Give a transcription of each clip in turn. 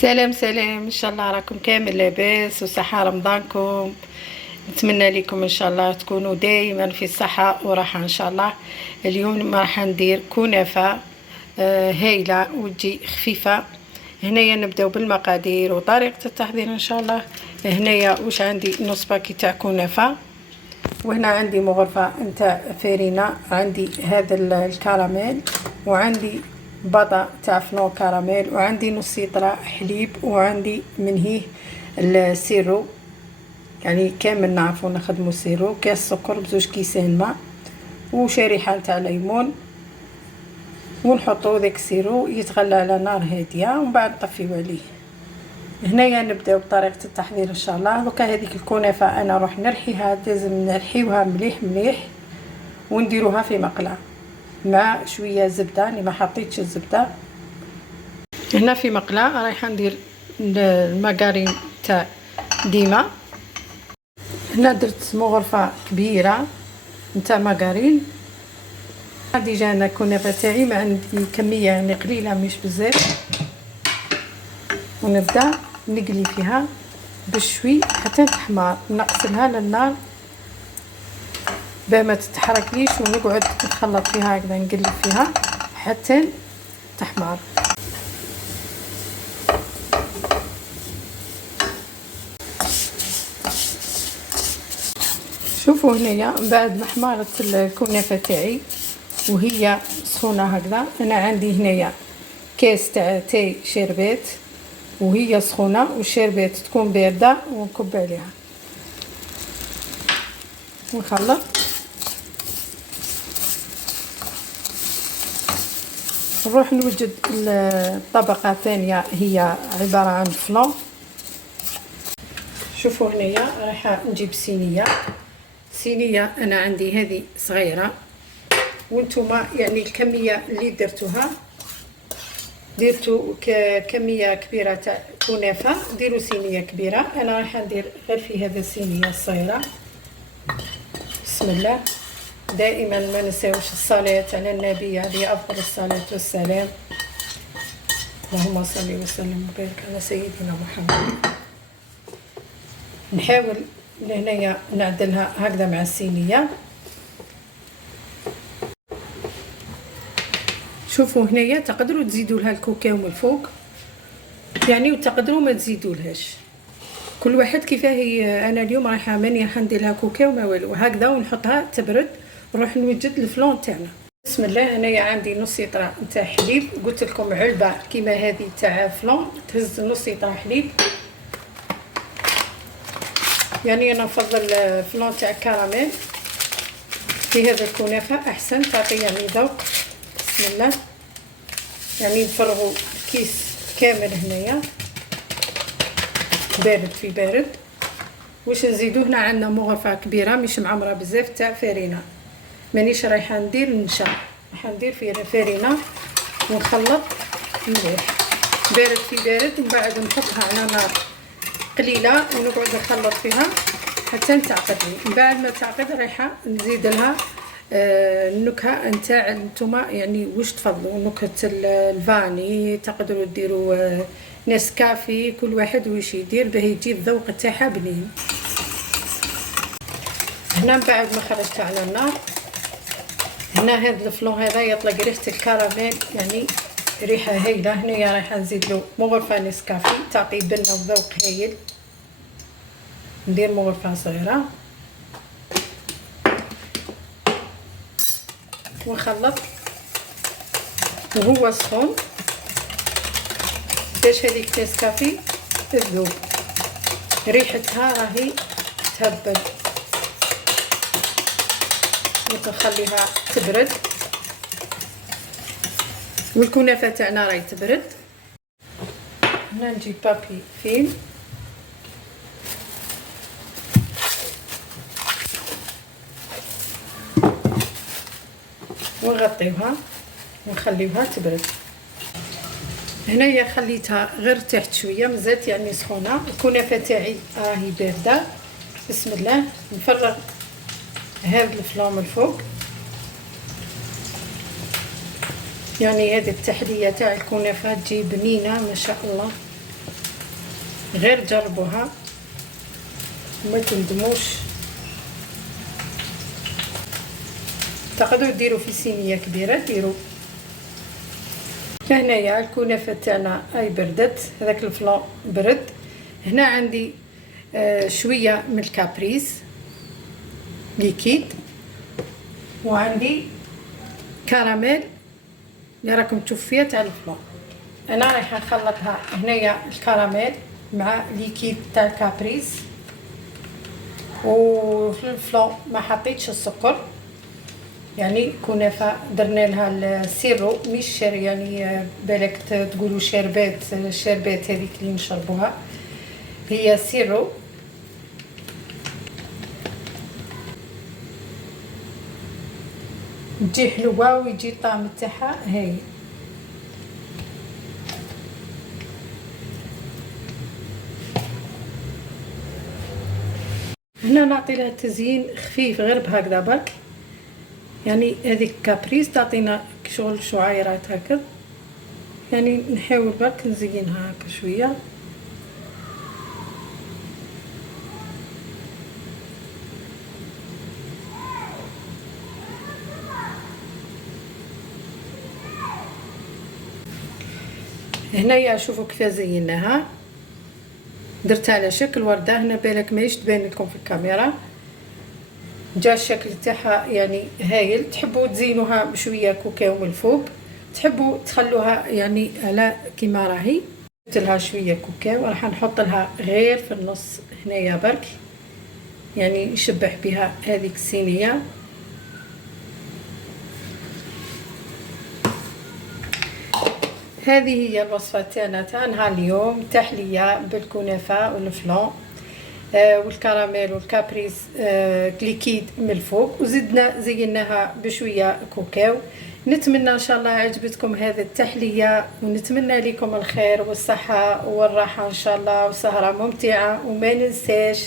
سلام سلام، ان شاء الله راكم كامل لاباس وصحة رمضانكم. نتمنى لكم ان شاء الله تكونوا دائما في صحة وراحة ان شاء الله. اليوم راح ندير كنافة هايلة وتجي خفيفة. هنايا نبداو بالمقادير وطريقة التحضير ان شاء الله. هنايا واش عندي نص باكي تاع كنافة، وهنا عندي مغرفة نتاع فرينة، عندي هذا الكراميل، وعندي بطة تاع فلون كراميل، وعندي نص لتر حليب، وعندي من هيه السيرو، يعني كامل نعرفو نخدمو سيرو، كاس سكر بزوج كيسان ماء، وشريحة تاع ليمون، ونحطو داك السيرو يتغلى على نار هاديه ومن بعد نطفيو عليه. هنايا نبداو بطريقه التحضير ان شاء الله. دوكا هذيك الكنافه انا نروح نرحيها، لازم نرحيوها مليح مليح ونديروها في مقله مع شويه زبده، اللي ما حطيتش الزبده. هنا في مقله رايحه ندير الماكارين تاع ديما. هنا درت مغرفه كبيره نتاع ماكارين. ديجا انا الكنافه تاعي ما عندي كميه يعني قليله مش بزاف، ونبدا نقلي فيها بشوي حتى تحمر. نقصلها للنار باه ما تتحركليش، ونقعد نخلط فيها هكذا، نقلب فيها حتى تحمر. شوفوا هنايا من بعد ما حمرت الكنافه تاعي وهي سخونه هكذا، انا عندي هنايا كاس تاع تاي شربات وهي سخونه، والشربات تكون بارده، ونكب عليها ونخلط. نروح نوجد الطبقه الثانيه، هي عباره عن فلون. شوفوا هنايا رايحه نجيب صينيه انا عندي هذه صغيره، وانتم يعني الكميه اللي درتو كميه كبيره تاع كنافه ديروا صينيه كبيره. انا راح ندير غير في هذا الصينيه الصغيره. بسم الله. دائما ما نساوش الصلاه على النبي عليه افضل الصلاه والسلام. اللهم صل وسلم وبارك على سيدنا محمد. نحاول لهنايا نعدلها هكذا مع الصينيه. شوفوا هنايا تقدروا تزيدوا لها الكاكاو من الفوق يعني، وتقدروا ما تزيدوا لهاش، كل واحد كيفاه هي. انا اليوم رايحه ماني راح ندير لها كاكاو ما والو، هكذا ونحطها تبرد نروح نوجد الفلون تاعنا. بسم الله. انايا عندي نص لتر نتاع حليب، قلت لكم علبه كيما هذه تاع فلون تهز نص لتر حليب، يعني انا نفضل فلون تاع كراميل في هذا الكنافه احسن، تعطي يعني ذوق. بسم الله. يعني نفرغوا الكيس كامل هنايا بارد في بارد. واش نزيدو هنا عندنا مغرفه كبيره مش معمره بزاف تاع فرينه، مانيش رايحه ندير نشا، راح ندير فيها فرينه ونخلط مليح بارد في بارد، ومن بعد نحطها على نار قليله ونقعد نخلط فيها حتى تعقد لي. من بعد ما تعقد رايحه نزيد لها النكهه نتاع نتوما يعني واش تفضلوا، نكهه الفاني، تقدروا ديروا نسكافي، كل واحد واش يدير باه يجي الذوق تاعها بنين. هنا من بعد ما خرجتها على النار، هنا هذا الفلون هذا يطلق ريحه الكراميل، يعني ريحه هايله. هنايا رايحه نزيد له مغرفه نسكافي تعطي بنه وذوق هايل. ندير مغرفه صغيره ونخلط وهو سخون باش هذيك نسكافي تذوب، ريحتها راهي تهبل. ونخليها تبرد، والكنافه تاعنا راهي تبرد. هنا نجيب بابي فيل ونغطيوها ونخليوها تبرد. هنايا خليتها غير تحت شويه مازالت يعني سخونه. الكنافه تاعي راهي بارده. بسم الله. نفرغ هذا الفلون من الفوق، يعني هذه التحليه تاع الكنافه تجي بنينه ما شاء الله. غير جربوها وما تندموش. تقدروا ديروا في صينيه كبيره ديروا. هنايا الكنافه تاعنا اي بردت، هذاك الفلان برد. هنا عندي شويه من الكابريس ليكيد، وعندي كراميل اللي راكم تشوفوا فيها تاع الفلان. انا رايحه نخلطها هنايا الكراميل مع ليكيد تاع الكابريس، وفي الفلان ما حطيتش السكر، يعني كنافه درنا لها السيرو مش شير، يعني بالك تقولوا شربات هذيك اللي نشربوها هي سيرو. تجي حلوه ويجي الطعم تاعها هاي. هنا نعطي لها تزيين خفيف غير بهكذا برك، يعني هذيك كابريس تعطينا شغل شعيرات هكا، يعني نحاول برك نزينها هكا شويه. هنايا شوفوا كيف زيناها، درتها على شكل ورده. هنا بالك ماهيش تبان لكم في الكاميرا، جا الشكل تاعها يعني هايل. تحبوا تزينوها بشويه كوكاو من الفوق، تحبوا تخلوها يعني على كيما راهي. درت لها شويه كوكاو، راح نحط لها غير في النص هنايا برك، يعني يشبح بها هذيك الصينيه. هذه هي الوصفه تاعنا تاع نهار اليوم، تحليه بالكنافه والفلان والكراميل والكابريس كليكيد من الفوق، وزدنا زيناها بشويه كوكاو. نتمنى ان شاء الله عجبتكم هذه التحليه، ونتمنى لكم الخير والصحه والراحه ان شاء الله، وسهره ممتعه. وما ننساش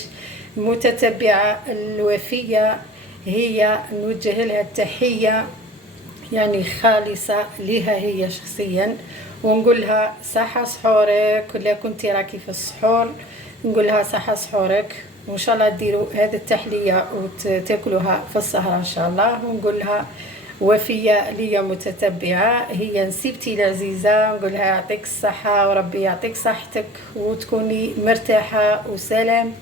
المتتبعه الوفيه هي نوجه لها التحيه يعني خالصه لها هي شخصيا، ونقول لها صحه سحورك، ولا كنتي راكي في السحور نقول لها صحه سحورك، وان شاء الله ديروا هذه التحليه وتاكلوها في السهره ان شاء الله. ونقول لها وفيه ليا متتبعه، هي نسيبتي العزيزه، نقول لها يعطيك الصحه وربي يعطيك صحتك وتكوني مرتاحه وسلام.